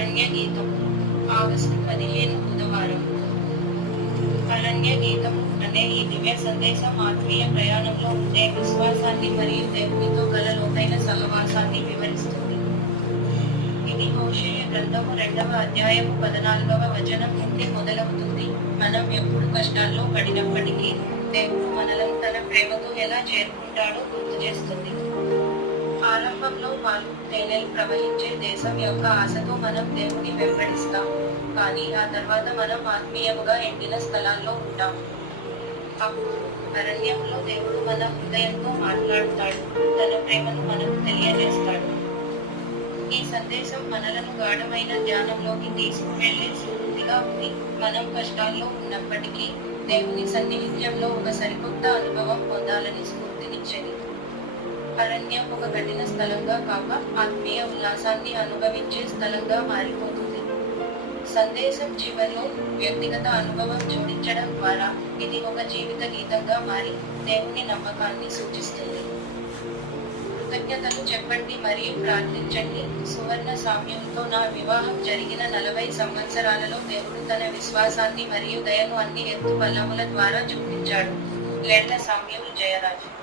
అరణ్య గీతం. ఆగస్టు పదిహేను బుధవారం. అరణ్య గీతం అనే ఈ దివ్య సందేశం ఆత్మీయ ప్రయాణంలో ఉండే విశ్వాసాన్ని మరియు దేవునితో గల లోతైన సహవాసాన్ని వివరిస్తుంది. ఇది హోషేయ గ్రంథము రెండవ అధ్యాయము పద్నాలుగవ వచనం నుండి మొదలవుతుంది. మనం ఎప్పుడు కష్టాల్లో పడినప్పటికీ దేవుడు మనలను తన ప్రేమతో ఎలా చేరుకుంటాడో గుర్తు చేస్తుంది. తేనెలు ప్రవహించే దేశం యొక్క ఆశతో మనం దేవుని వెంబడిస్తాం. కానీ ఆ తర్వాత మనం ఆత్మీయముగా ఎండిన స్థలాల్లో ఉంటాం. అప్పుడు అరణ్యంలో దేవుడు మన హృదయంతో మాట్లాడుతాడు. తన ప్రేమను మనకు తెలియజేస్తాడు. ఈ సందేశం మనలను గాఢమైన ధ్యానంలోకి తీసుకువెళ్ళే స్ఫూర్తిగా ఉంది. మనం కష్టాల్లో ఉన్నప్పటికీ దేవుని సన్నిహిత్యంలో ఒక సరికొత్త అనుభవం అరణ్యం ఒక కఠిన స్థలంగా కాక ఆత్మీయ ఉల్లాసాన్ని అనుభవించే స్థలంగా మారిపోతుంది. సందేశం జీవన్లో వ్యక్తిగత అనుభవం జోడించడం ద్వారా ఇది ఒక జీవిత గీతంగా మారి దేవుని నమ్మకాన్ని సూచిస్తుంది. కృతజ్ఞతలు చెప్పండి మరియు ప్రార్థించండి. సువర్ణ సామ్యంతో నా వివాహం జరిగిన నలభై సంవత్సరాలలో దేవుడు తన విశ్వాసాన్ని మరియు దయను అన్ని ఎత్తు బలముల ద్వారా చూపించాడు. లేళ్ళ సామ్యం జయరాజు.